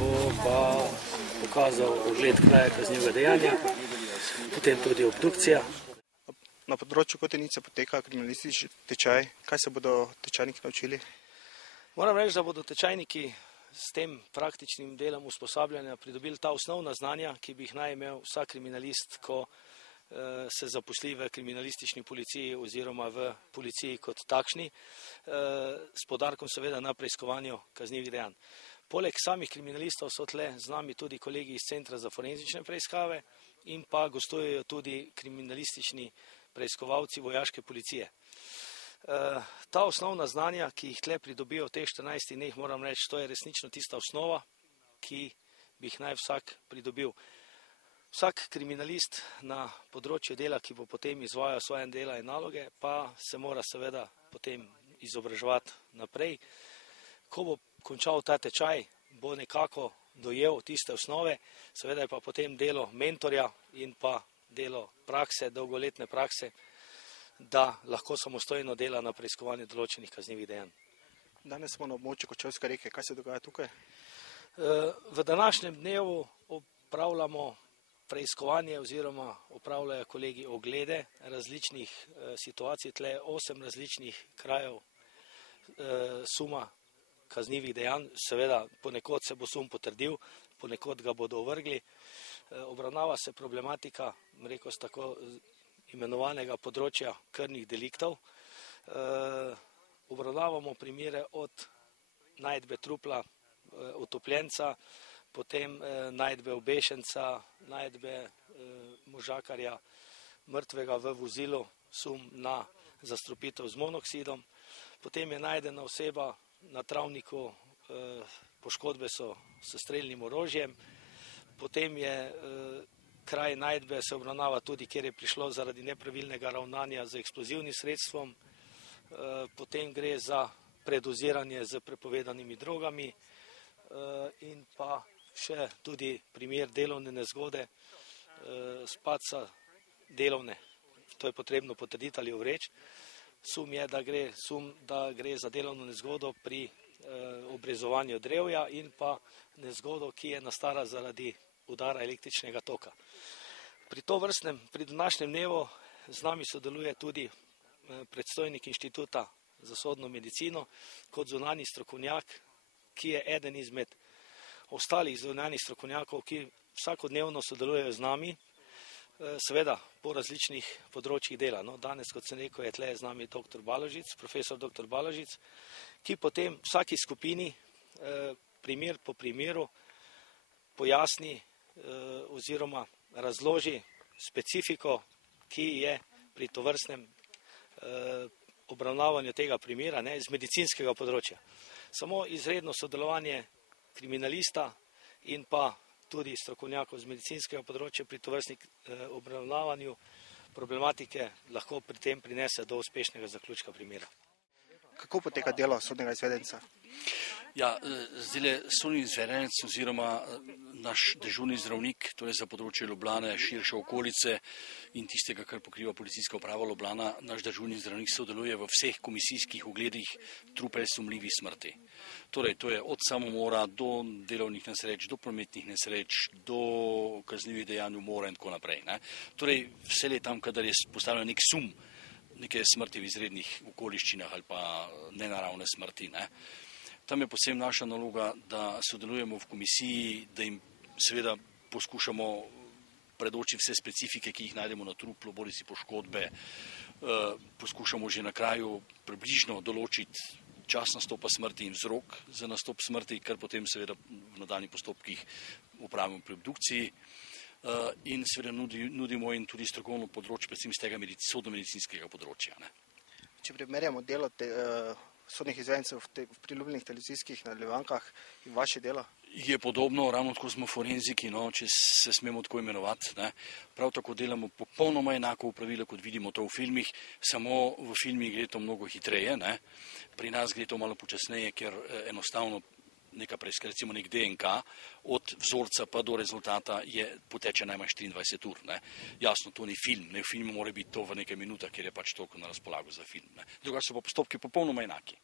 bo pa pokazal ogled kraja kaznivega dejanja, potem tudi obdukcija. Na področju Kotenice poteka kriminalistični tečaj. Kaj se bodo tečajniki naučili? Moram reči, da bodo tečajniki s tem praktičnim delom usposabljanja pridobili ta osnovna znanja, ki bi jih naj imel vsak kriminalist, ko se zaposli v kriminalistični policiji oziroma v policiji kot takšni, s poudarkom seveda na preiskovanju kaznivih dejanj. Poleg samih kriminalistov so tle z nami tudi kolegi iz Centra za forenzične preiskave in pa gostujejo tudi kriminalistični preiskovalci vojaške policije. Ta osnovna znanja, ki jih tle pridobijo v teh 14 dneh, moram reči, to je resnično tista osnova, ki bi jih naj vsak pridobil. Vsak kriminalist na področju dela, ki bo potem izvajal svoje dela in naloge, pa se mora seveda potem izobraževati naprej. Ko bo končal ta tečaj, bo nekako dojel tiste osnove, seveda je pa potem delo mentorja in pa delo prakse, dolgoletne prakse, da lahko samostojno dela na preiskovanju določenih kaznivih dejanj. Danes smo na območju Kočevske reke. Kaj se dogaja tukaj? V današnjem dnevu opravljamo preiskovanje oziroma opravljajo kolegi oglede različnih situacij, tle 8 različnih krajev suma kaznivih dejanj. Seveda ponekod se bo sum potrdil, ponekod ga bodo ovrgli. Obravnava se problematika, rekel sem tako, imenovanega področja krvnih deliktov. Obravnavamo primere od najdbe trupla utopljenca, potem najdbe obešenca, najdbe možakarja mrtvega v vozilu, sum na zastrupitev z monoksidom. Potem je najdena oseba na travniku, poškodbe so s strelnim orožjem. Potem je kraj najdbe se obravnava tudi, kjer je prišlo zaradi nepravilnega ravnanja z eksplozivnim sredstvom. Potem gre za predoziranje z prepovedanimi drogami in pa še tudi primer delovne nezgode, spadca delovne. To je potrebno potrditi ali ovreči. Sum je, da gre za delovno nezgodo pri obrezovanju drevja in pa nezgodo, ki je nastala zaradi udara električnega toka. Pri današnjem dnevu z nami sodeluje tudi predstojnik Inštituta za sodno medicino kot zunanji strokovnjak, ki je eden izmed ostalih zunanjih strokovnjakov, ki vsakodnevno sodelujejo z nami, seveda po različnih področjih dela. Danes, kot sem rekel, je tle z nami profesor dr. Balažic, ki potem vsaki skupini primer po primeru pojasni oziroma razloži specifiko, ki je pri tovrstnem obravnavanju tega primera z medicinskega področja. Samo izredno sodelovanje kriminalista in pa tudi strokovnjakov z medicinskega področja pri tovrstnem obravnavanju problematike lahko pri tem prinese do uspešnega zaključka primera. Kako poteka delo sodnega izvedenca? Ja, zdaj sodni izvedenec oziroma naš dežurni zdravnik, to je za področje Ljubljane, širše okolice in tistega, kar pokriva policijska uprava Ljubljana, naš dežurni zdravnik sodeluje v vseh komisijskih ogledih trupel sumljivih smrti. Torej, to je od samomora do delovnih nesreč, do prometnih nesreč, do kaznivih dejanj umora in tako naprej. Torej, vse je tam, kadar je postavljen nek sum neke smrti v izrednih okoliščinah ali pa nenaravne smrti. Tam je posebej naša naloga, da sodelujemo v komisiji, da jim seveda poskušamo predočiti vse specifike, ki jih najdemo na truplu, bodisi poškodbe, poskušamo že na kraju približno določiti čas nastopa smrti in vzrok za nastop smrti, kar potem seveda v nadaljnjih postopkih upravimo pri obdukciji in seveda nudimo in tudi strokovno področje, predvsem iz tega sodno-medicinskega področja. Če primerjamo delo sodnih izvedencev v priljubljenih televizijskih nadaljevankah in vaše delo? Je podobno, ravno tako smo forenziki, če se smemo tako imenovati. Prav tako delamo popolnoma enako opravilo, kot vidimo to v filmih, samo v filmih gre to mnogo hitreje. Pri nas gre to malo počasneje, ker enostavno neka preiskava, recimo nek DNK, od vzorca pa do rezultata poteče najmanj 24 ur. Jasno, to ni film, v filmu mora biti to v nekaj minutah, ker je pač toliko na razpolago za film. Drugače so pa postopki popolnoma enaki.